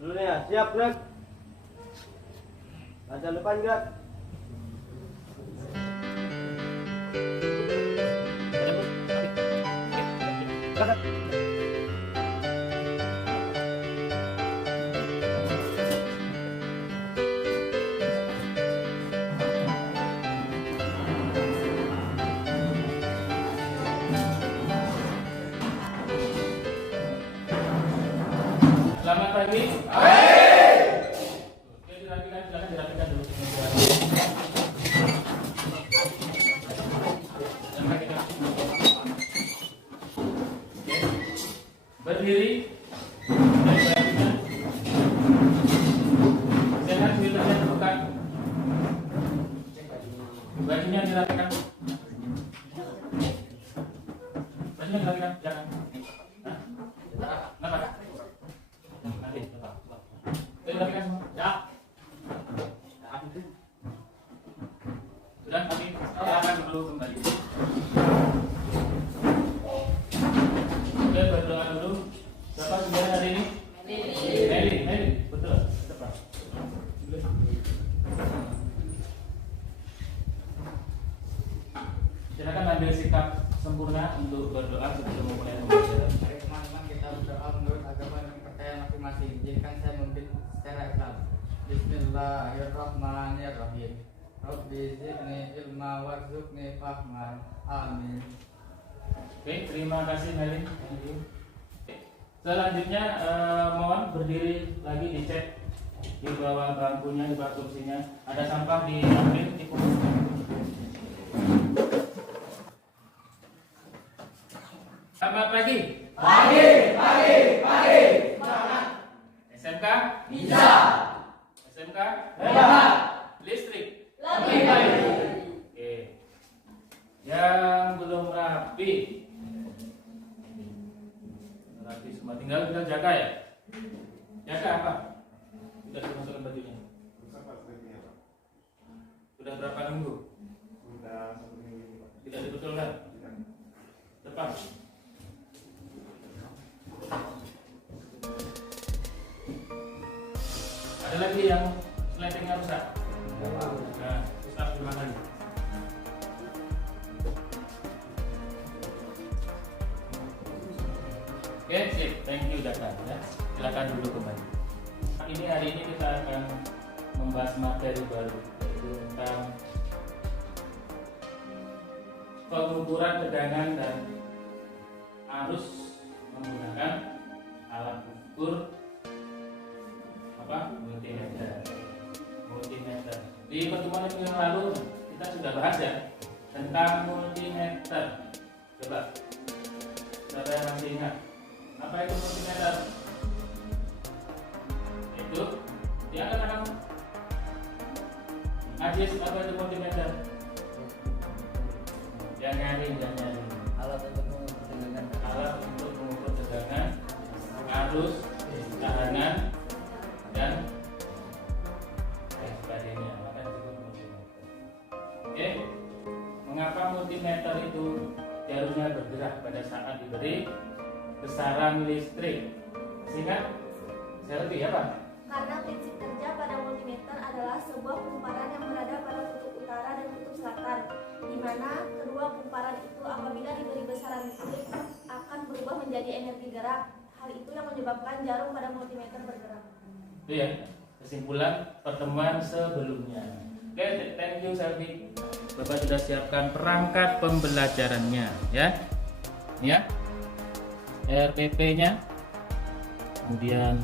Dulu nih ya, siap gerak. Kaca depan gerak. Selamat pagi. Oke, dirapikan, silakan dirapikan dulu. Oke. Berdiri. Sehat, filternya terbuka. Bajunya dirapikan. Bajunya dirapikan, jangan. Kenapa? Nanti, dirapikan semua. Ya. Sudah, nanti silakan dulu kembali. Oke, berdoa dulu. Siapa sebenarnya hari ini? Meli, betul. Cepat. Silakan ambil sikap sempurna untuk berdoa sebelum memulai pembelajaran. Mari teman-teman kita berdoa menurut agama dan kepercayaan masing-masing. Izinkan saya memimpin secara Islam. Bismillahirrahmanirrahim. Rabbi zidni ilma warzuqni fahman. Amin. Oke, terima kasih Meli. Thank you. Selanjutnya mohon berdiri lagi, dicek di bawah bangkunya, di bawah kursinya. Ada sampah diambil, dipungut. Selamat pagi. Pagi. SMK? Bisa. SMK? Hebat. Listrik? Lebih baik. Oke. Yang belum rapi. Rapi semua. Tinggal kita jaga ya. Jaga apa? Sudah dimasukkan bajunya. Sudah berapa minggu? Tidak dibetulkan. Tepat. Ada lagi yang slidingnya rusak? Nah, Ustaz terima kasih. Oke, sip. Thank you, Jaka. Ya. Silakan dulu kembali. Hari ini kita akan membahas materi baru, yaitu tentang pengukuran tegangan dan arus menggunakan alat ukur multimeter. Di pertemuan yang lalu kita sudah bahas ya tentang multimeter. Coba siapa yang masih ingat apa itu multimeter? Itu dia akan Ajis, apa itu multimeter? Yang nyari. Alat untuk mengukur tegangan. Alat untuk mengukur tegangan, arus, tekanan, dan lain sebagainya. Maka disebut multimeter. Oke, mengapa multimeter itu harusnya bergerak pada saat diberi besaran listrik? Sehingga saya lebih apa? Karena prinsip kerja pada multimeter adalah sebuah kumparan yang berada pada kutub utara dan kutub selatan, di mana kedua kumparan itu apabila diberi besaran listrik akan berubah menjadi energi gerak. Hal itu yang menyebabkan jarum pada multimeter bergerak. Itu ya kesimpulan pertemuan sebelumnya. Oke, thank you Selvi. Bapak sudah siapkan perangkat pembelajarannya ya. Ya. RPP-nya, kemudian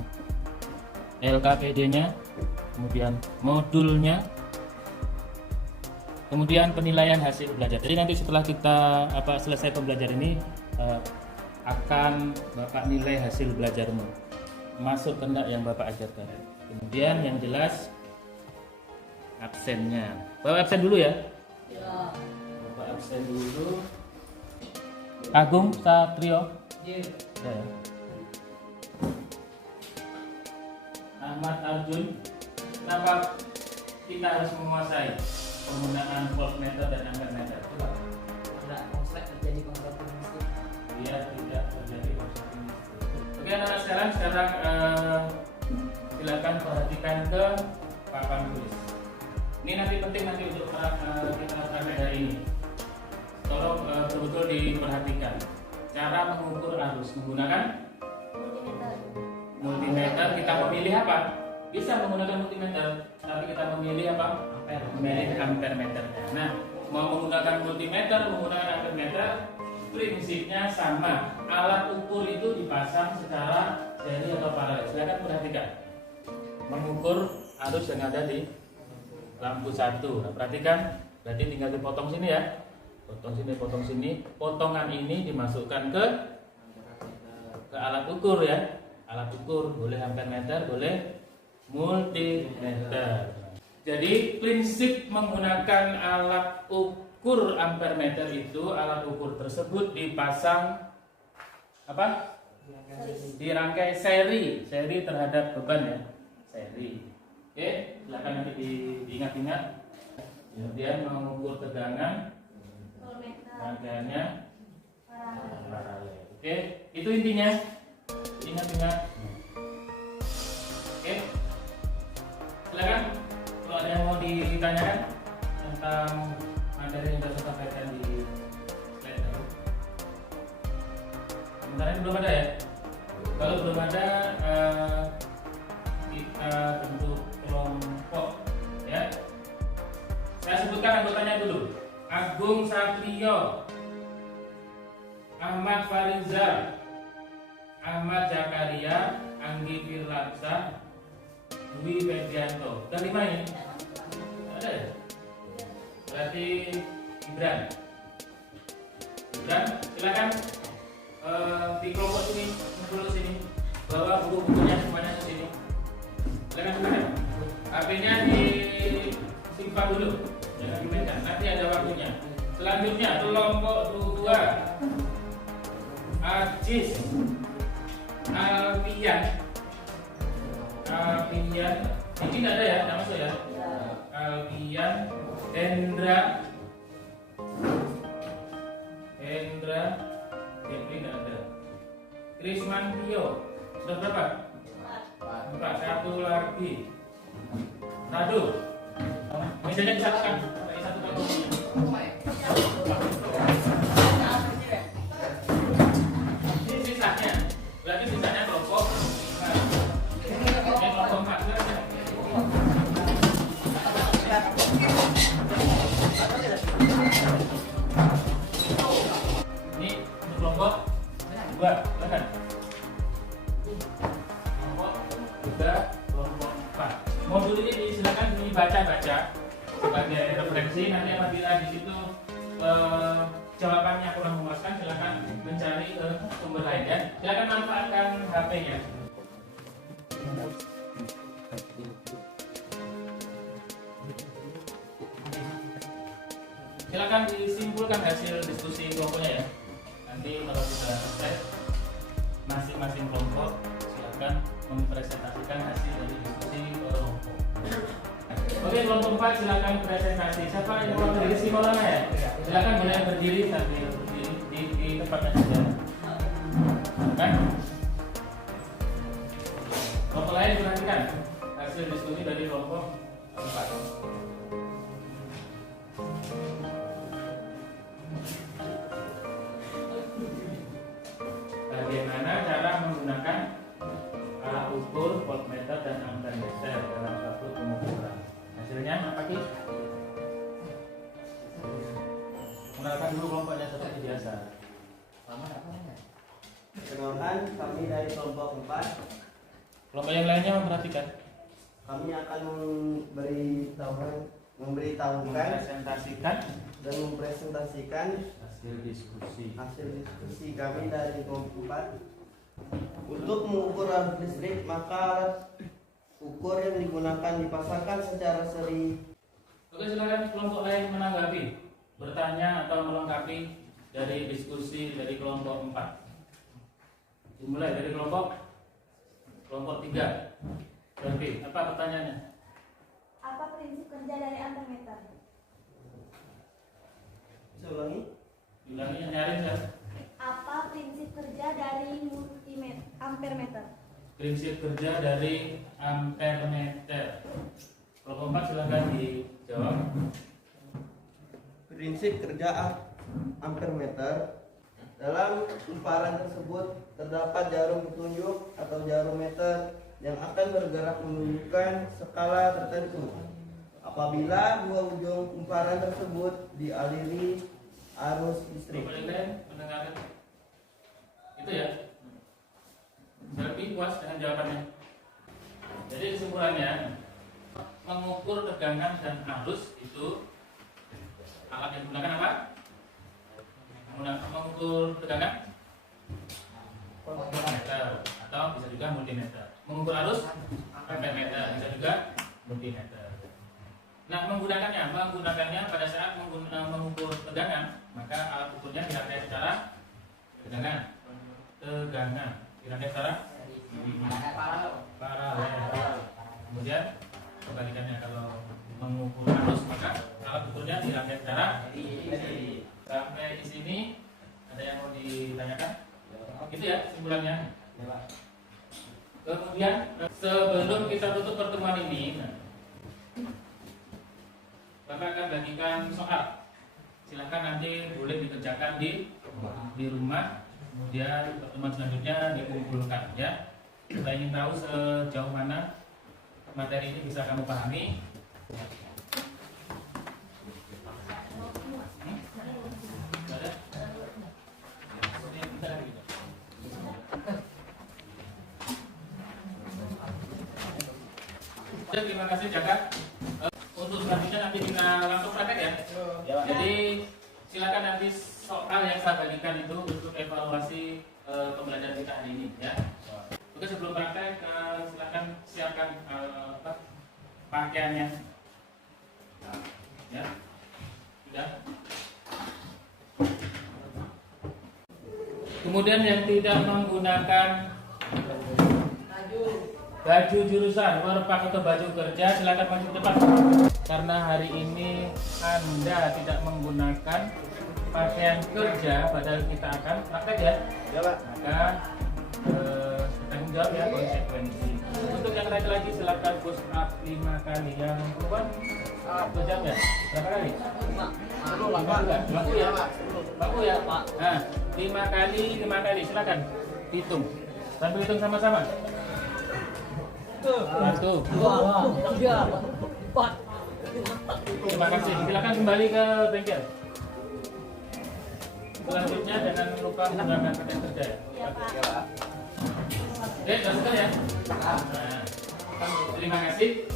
LKPD-nya, kemudian modulnya, kemudian penilaian hasil belajar. Jadi nanti setelah kita selesai pembelajaran ini akan Bapak nilai hasil belajarmu, masuk kendak yang Bapak ajarkan. Kemudian yang jelas absennya. Bapak absen dulu ya. Ya. Bapak absen dulu. Agung Satrio. Ya. Ya. Ahmad Arjun. Kenapa kita harus menguasai penggunaan voltmeter dan ampermeter? Coba. Tidak konslet terjadi kontraksi listrik. Biar tidak terjadi konslet listrik. Oke anak-anak sekarang dan ke papan tulis. Ini nanti penting nanti untuk kita praktek hari ini. Tolong betul-betul diperhatikan. Cara mengukur arus menggunakan multimeter. Kita memilih apa? Bisa menggunakan multimeter, tapi kita memilih apa? Memilih ampermeter. Nah, mau menggunakan multimeter, menggunakan ampermeter, prinsipnya sama. Alat ukur itu dipasang secara seri atau paralel. Silakan perhatikan. Mengukur arus yang ada di lampu satu. Nah, perhatikan, berarti tinggal dipotong sini ya. Potong sini, potong sini. Potongan ini dimasukkan ke alat ukur ya. Alat ukur boleh ampermeter, boleh multimeter. Jadi prinsip menggunakan alat ukur ampermeter itu, alat ukur tersebut dipasang apa? Dirangkai seri terhadap beban ya. Seri. Oke, silakan nanti diingat-ingat. Kemudian mengukur tegangan, rangkaiannya paralel. Oke, itu intinya. Ingat-ingat. Oke, silakan. Kalau ada yang mau ditanyakan tentang materi yang sudah saya sampaikan di slide tadi. Sementara ini belum ada ya. Kalau belum ada, kita bentuk kelompok ya. Saya sebutkan anggotanya dulu. Agung Satrio, Ahmad Farizal, Ahmad Zakaria, Anggi Firlansa, Dwi Febrianto. Udah 5 ini? Ada ya? Berarti Gibran. Gibran, silakan di kelompok sini, dulu sini. Bawa buku-bukunya semuanya ke sini. Silakan. HP-nya disimpan dulu. Jangan dimainkan, nanti ada waktunya. Selanjutnya kelompok 2 Ajis, Alfian, ini nggak ada ya, nama saya. Alfian, Hendra, Jepri nggak ada. Krismantio, sudah berapa? 4. Satu lagi. Radu, misalnya disatukan. Ini sisanya, berarti sisanya kelompok 4. Ini untuk kelompok 2, silakan. Kelompok 3, kelompok 4. Modul ini silakan dibaca-baca sebagai referensi. Nanti apabila di situ jawabannya kurang memuaskan, silakan mencari ke sumber lain ya. Silakan manfaatkan HP-nya. Silakan disimpulkan hasil diskusi kelompoknya ya. Nanti kalau sudah selesai, masing-masing kelompok silakan mempresentasikan hasil dari diskusi kelompok. Oke, kelompok 4 silakan presentasi. Siapa yang mau berdiri? Si Maulana ya? Silakan boleh berdiri sambil berdiri di tempatnya saja. Kan? Kelompok lain diperhatikan hasil diskusi dari kelompok 4. Bagaimana cara menggunakan alat ukur, voltmeter dan ampermeter dalam suatu pengukuran? Hasilnya apa sih? Kenalkan dulu kelompoknya seperti biasa. Perkenalkan, kami dari kelompok 4. Kelompok yang lainnya memperhatikan. Kami akan memberitahukan Presentasikan dan mempresentasikan hasil diskusi kami dari kelompok 4. Untuk mengukur arus listrik, maka alat ukur yang digunakan dipasangkan secara seri. Oke, silakan kelompok lain menanggapi, bertanya atau melengkapi dari diskusi dari kelompok 4. Dimulai dari kelompok 3. Berarti apa pertanyaannya? Apa prinsip kerja dari ampermeter? Bisa ulangi? Ulangi, nyaring ya. Apa prinsip kerja dari ampermeter? prinsip kerja dari ampere meter. Kalau kompak silakan dijawab. Prinsip kerja ampere meter. Dalam kumparan tersebut terdapat jarum petunjuk atau jarum meter yang akan bergerak menunjukkan skala tertentu. Apabila dua ujung kumparan tersebut dialiri arus listrik. Boleh mendengarkan? Itu ya. Lebih puas dengan jawabannya. Jadi kesimpulannya, mengukur tegangan dan arus itu alat yang digunakan apa? Mengukur tegangan meter atau bisa juga multimeter. Mengukur arus ampere meter, bisa juga multimeter. Nah, menggunakannya pada saat mengukur tegangan, maka alat ukurnya dirangkai secara tegangan, dirangkai secara paralel. Kemudian kebalikannya, kalau mengukur arus maka alat ukurnya dirangkai secara sampai di sini. Ada yang mau ditanyakan? Gitu ya kesimpulannya. Kemudian sebelum kita tutup pertemuan ini, Bapak akan bagikan soal. Silakan nanti boleh dikerjakan di rumah. Kemudian pertemuan selanjutnya dikumpulkan ya. Kita ingin tahu sejauh mana materi ini bisa kamu pahami. Terima kasih Jaka. Untuk selanjutnya nanti kita langsung praktek ya. Jadi silakan nanti soal yang saya bagikan itu untuk evaluasi pembelajaran kita hari ini ya. Oke, sebelum praktek silakan siapkan pakaiannya. Ya. Sudah. Kemudian yang tidak menggunakan baju jurusan, warpak atau baju kerja, silakan maju ke depan. Karena hari ini Anda tidak menggunakan pakaian kerja, padahal kita akan praktek ya. Ya, Pak. Maka bertanggung jawab ya konsekuensi. Untuk yang lain lagi silakan push up 5 kali. Yang perempuan push up ya? Berapa kali? 5 juga. Baku ya? Baku ya? Nah, 5 kali silakan hitung. Sambil hitung sama-sama. 1, 2, 3, 4. Terima kasih. Silakan kembali ke bengkel. Selanjutnya jangan lupa menggunakan pakaian kerja ya. Ya, Pak. Oke, sudah ya. Nah, terima kasih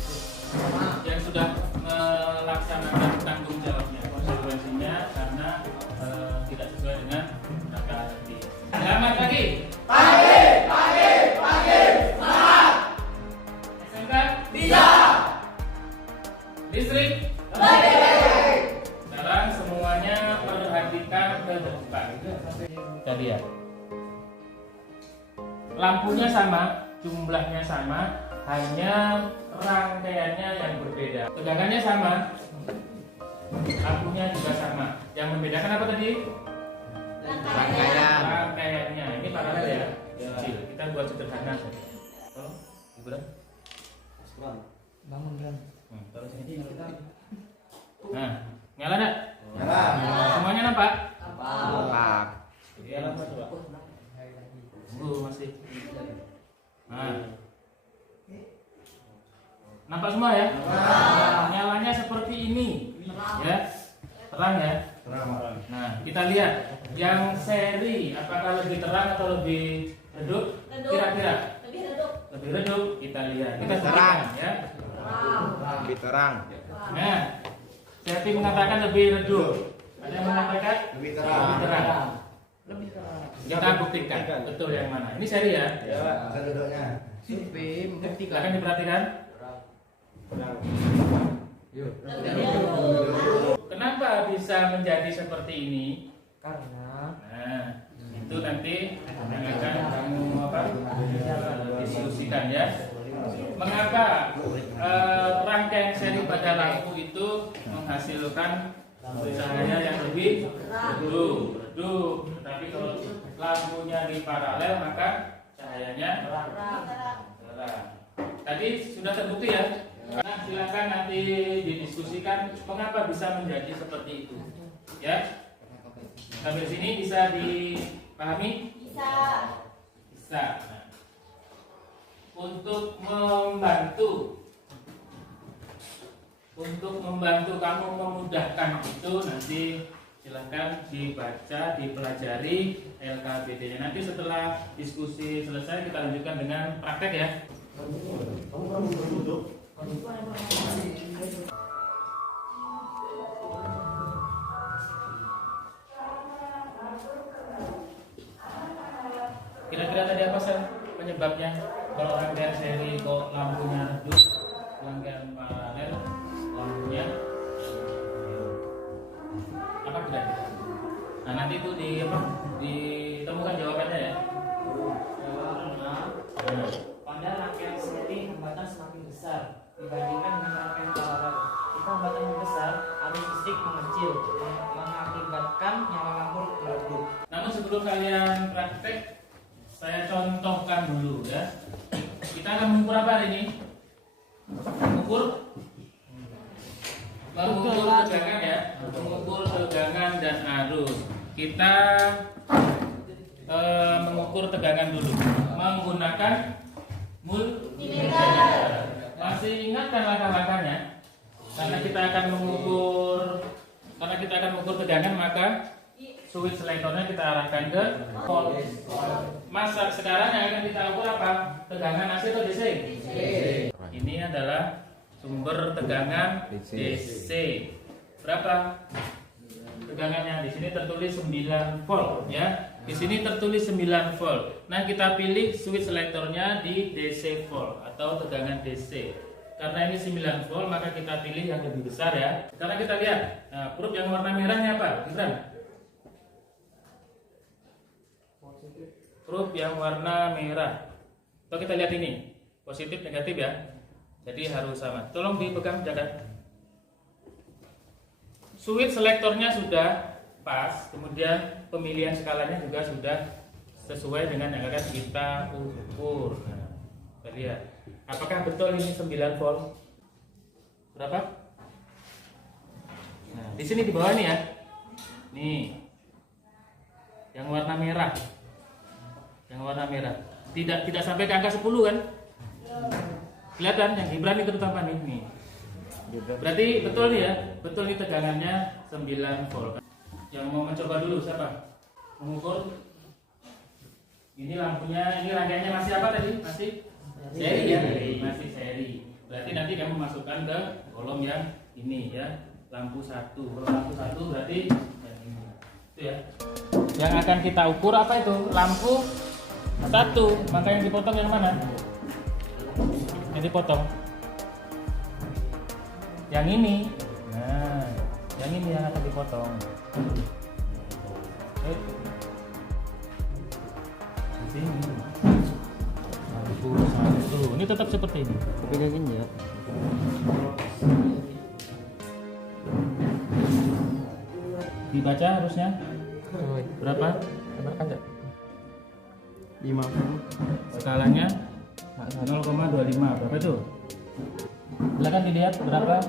yang sudah melaksanakan tanggung jawabnya, konsekuensinya karena tidak sesuai dengan kata tadi. Selamat pagi. Pagi. Semangat. SMK bisa. Listrik. Sekarang semuanya perhatikan ke depan. Kita lihat. Lampunya sama, jumlahnya sama, hanya rangkaiannya yang berbeda. Tegangannya sama, lampunya juga sama. Yang membedakan apa tadi? Rangkaiannya. Ini paralel ya. Kecil. Kita buat sederhana saja. Tolong, Ibu. Bangun kan? Taruh sini. Nah, nyala enggak? Nyala. Semuanya nampak? Nampak. Iya, coba. Masih. Nah. Nampak semua ya? Nyalanya seperti ini. Ya. Terang ya? Terang. Nah, kita lihat yang seri apakah lebih terang atau lebih redup? Redup. Kira-kira Lebih redup. lebih redup. Kita lihat. Kita Terang. sebutkan, ya. Lebih terang. Nah, Seti mengatakan lebih redup. Ada yang mengatakan Lebih lebih terang. Kita buktikan betul yang mana. Ini seri ya. Ya, Pak. Bisa duduknya. Silakan diperhatikan. Kenapa bisa menjadi seperti ini? Karena Nah, itu nanti yang akan kamu diskusikan ya. Mengapa rangkaian seri pada lampu itu menghasilkan cahaya yang lebih redup? Tetapi kalau lampunya di paralel maka cahaya cahayanya terang. Tadi sudah terbukti ya. Nah, silakan nanti didiskusikan mengapa bisa menjadi seperti itu. Ya. Sampai sini bisa dipahami? Bisa. Bisa. Nah, untuk membantu kamu memudahkan itu, nanti silahkan dibaca, dipelajari LKBD-nya. Nanti setelah diskusi selesai kita lanjutkan dengan praktek ya. Kira-kira tadi apa sih penyebabnya? Kalau rangkaian seri kok lampunya redup, rangkaian paralel lampunya apa kira-kira? Nah nanti itu ditemukan jawabannya ya. Pada rangkaian seri hambatan semakin besar dibandingkan dengan rangkaian paralel. Jika hambatan yang besar, arus listrik mengecil, mengakibatkan nyala lampu redup. Namun sebelum kalian praktek, saya contohkan dulu ya. Kita akan mengukur apa hari ini? Mengukur tegangan ya, mengukur tegangan dan arus. Kita mengukur tegangan dulu menggunakan multimeter. Masih ingat kan langkah-langkahnya? Karena kita akan mengukur tegangan, maka switch selektornya kita arahkan ke volt. Masa sekarang yang akan kita ukur apa? Tegangan AC atau DC? Ini adalah sumber tegangan DC. Berapa tegangannya? Di sini tertulis 9 volt ya. Di sini tertulis 9 volt. Nah, kita pilih switch selektornya di DC volt atau tegangan DC. Karena ini 9 volt, maka kita pilih yang lebih besar ya. Sekarang kita lihat. Nah, probe yang warna merahnya apa? Gibran? Probe yang warna merah. Coba kita lihat ini. Positif, negatif ya. Jadi harus sama. Tolong dipegang, jaga. Switch selektornya sudah pas, kemudian pemilihan skalanya juga sudah sesuai dengan yang akan kita ukur. Nah, kita lihat. Apakah betul ini 9 volt? Berapa? Nah, di sini di bawah nih ya. Nih. Yang warna merah. Yang warna merah. Tidak sampai ke angka 10 kan? Kelihatan yang Gibran itu terutama nih. Berarti betul nih ya. Betul nih tegangannya 9 volt. Yang mau mencoba dulu siapa? Mengukur. Ini lampunya, ini rangkaiannya masih apa tadi? Masih seri ya? Masih seri. Berarti nanti kamu masukkan ke kolom yang ini ya. Lampu 1. Kalau lampu 1 berarti yang ini. Itu ya. Yang akan kita ukur apa itu? Lampu 1. Maka yang dipotong yang mana? Yang dipotong. Yang ini. Nah, yang ini yang akan dipotong. Di sini. Lampu 1. Ini tetap seperti ini. Pilih ini ya. Dibaca harusnya. Berapa? Sabarkan enggak? 5. Skalanya 0,25. Berapa itu? Silakan dilihat berapa.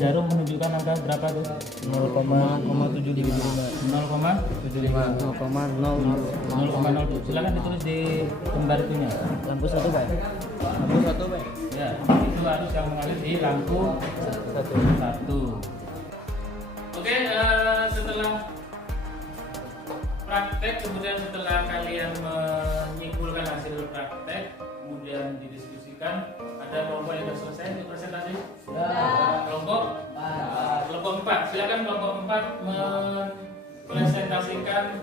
Jarum menunjukkan angka berapa tuh? 0,775. 0,0. Silakan ditulis di lembar itunya. Lampu 1 Pak. Lampu 1, Pak. Ya, itu harus yang mengalir di lampu 1. Oke, setelah praktek, kemudian setelah kalian menyimpulkan hasil praktek, kemudian didiskusikan, ada kelompok yang sudah selesai untuk presentasi? Kelompok 4. Silakan kelompok 4 mempresentasikan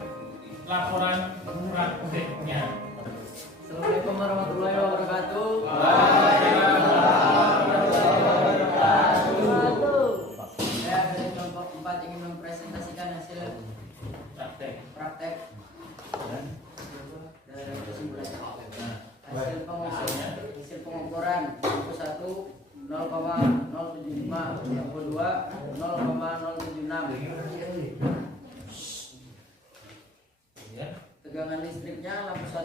laporan prakteknya. Assalamualaikum warahmatullahi wabarakatuh. Saya dari kelompok 4 ingin mempresentasikan hasil praktek dari kesimpulan hasil pengukuran lampu 1 0,075, lampu 2 0,076. Tegangan listriknya lampu 1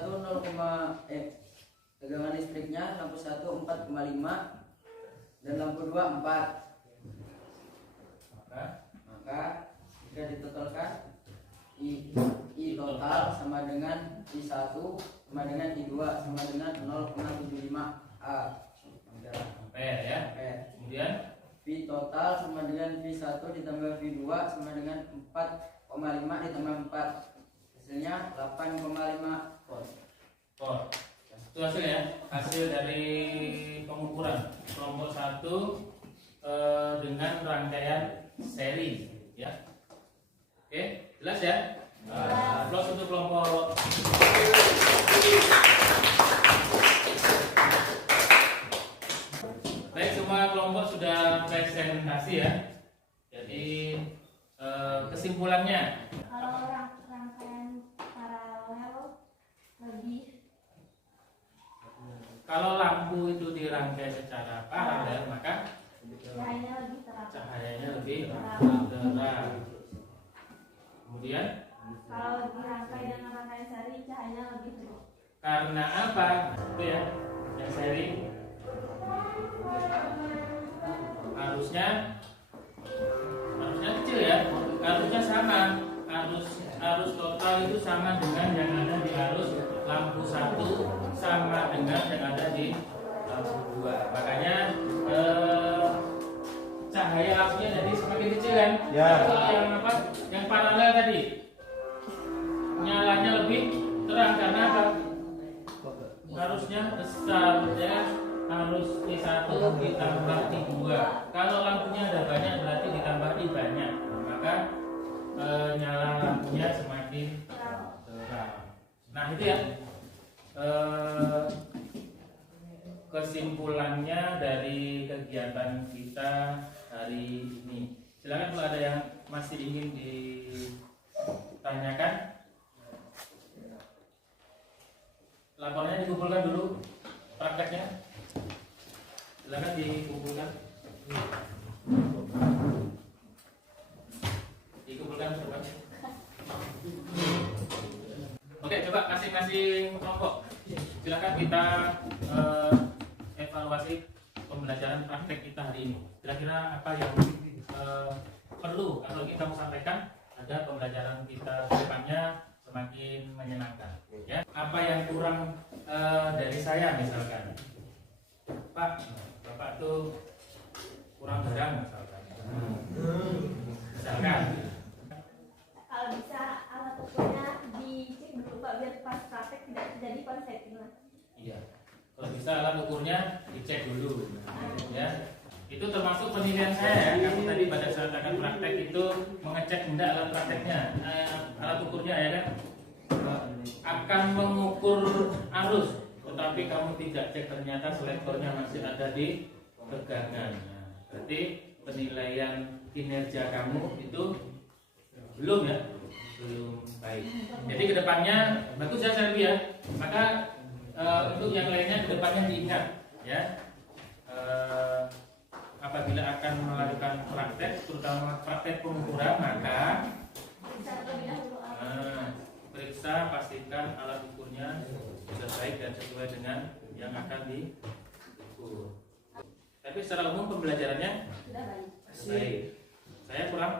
tegangan listriknya lampu 1 4,5 dan lampu 2 4. Maka jika ditotalkan I total sama dengan I1 sama dengan I2 sama dengan 0,75 A ampere ya. Kemudian V total sama dengan V1 ditambah V2 sama dengan 4,5 ditambah 4, hasilnya 8,5 volt. itu hasil ya, hasil dari pengukuran kelompok 1 dengan rangkaian seri ya. Oke, jelas ya? Aplaus untuk kelompok. Baik, semua kelompok sudah presentasi ya. Jadi kesimpulannya, Kalau rangkaian paralel lebih kalau lampu itu dirangkai secara paralel maka cahayanya lebih terang. cahayanya lebih terang. Kemudian Kalau dirangkai dengan rangkaian seri cahayanya lebih terang. karena apa? Itu ya, yang seri harusnya kecil ya, harusnya sama, arus total itu sama dengan yang ada di arus lampu 1 sama dengan yang ada di lampu 2. Makanya cahaya lampunya jadi semakin kecil kan? Ya. Kalau yang apa? Yang paralel tadi nyalanya lebih terang karena apa? Harusnya besar ya, harus I1 ditambah I2. Kalau lampunya ada banyak berarti ditambah I banyak, maka nyala lampunya semakin terang. Nah itu ya kesimpulannya dari kegiatan kita hari ini. Silakan kalau ada yang masih ingin ditanyakan. Laporannya dikumpulkan dulu, prakteknya silakan dikumpulkan. Semuanya. Oke, coba masing-masing kelompok silakan kita evaluasi pembelajaran praktek kita hari ini. Kira-kira apa yang perlu atau kita mau sampaikan agar pembelajaran kita ke depannya semakin menyenangkan ya. Apa yang kurang dari saya misalkan, Bapak tuh kurang barang misalkan. Kalau bisa alat ukurnya dicek dulu Pak biar pas praktek tidak terjadi konsleting lah. Iya. Kalau bisa alat ukurnya dicek dulu ya. Itu termasuk penilaian saya ya. Kamu tadi pada saat akan praktek itu mengecek enggak alat prakteknya, alat ukurnya ya kan. Akan mengukur arus, tetapi kamu tidak cek ternyata selektornya masih ada di tegangan. Nah, berarti penilaian kinerja kamu itu belum ya, belum baik. Jadi kedepannya bagus ya Selvi ya. Maka untuk yang lainnya kedepannya diingat ya. Apabila akan melakukan praktek, terutama praktek pengukuran, maka Bisa terlebih dahulu periksa pastikan alat ukurnya sudah baik dan sesuai dengan yang akan diukur. Tapi secara umum pembelajarannya sudah baik. baik. Saya kurang.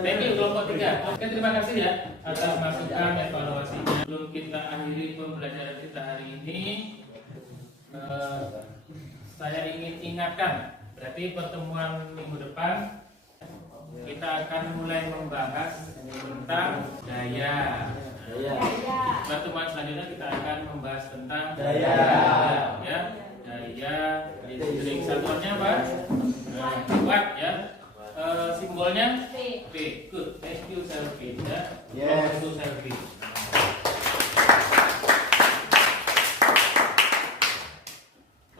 Thank you kelompok 3. Oke, terima kasih ya atas masukan evaluasinya. Sebelum kita akhiri pembelajaran kita hari ini, saya ingin ingatkan, berarti pertemuan minggu depan kita akan mulai membahas tentang daya. Pertemuan selanjutnya kita akan membahas tentang daya. Ya, daya listrik. Satuannya apa? Watt ya. Simbolnya P. Good. Thank you Selvi ya. Yes. Untuk Selvi.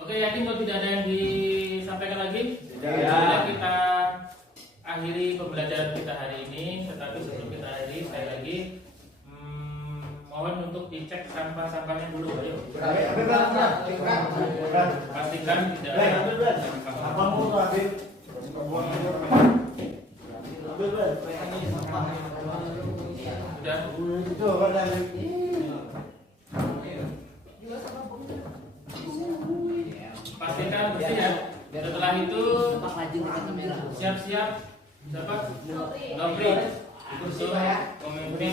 Oke, yakin kalau tidak ada yang disampaikan lagi? Tidak. Kita akhiri pembelajaran kita hari ini. Tetapi sebelum kita akhiri, sekali lagi mohon untuk dicek sampah-sampahnya dulu. Ayo. Pastikan tidak ada sampah. Apa mau sudah. Coba dan Pastikan bersih ya. Setelah itu siap-siap dapat Nopri untuk memimpin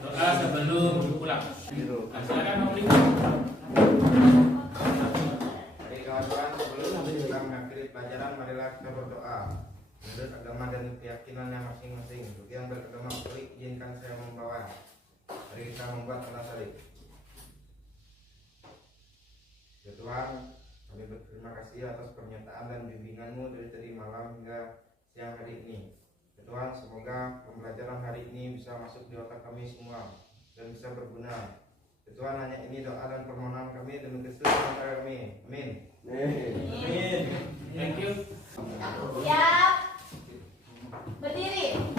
doa sebelum pulang. Nah, silakan Nopri. Baik kawan-kawan, sebelum kita mengakhiri pelajaran, marilah kita berdoa. Menurut agama dan keyakinannya masing-masing. Untuk yang beragama Katolik, izinkan saya membawa. Mari kita membuat tanda salib. Ya Tuhan, kami berterima kasih atas pernyataan dan bimbingan-Mu dari tadi malam hingga siang hari ini. Ya Tuhan, semoga pembelajaran hari ini bisa masuk di otak kami semua dan bisa berguna. Ya Tuhan, hanya ini doa dan permohonan kami demi Kristus Tuhan kami. Amin. Amin. Thank you. Siap. Berdiri.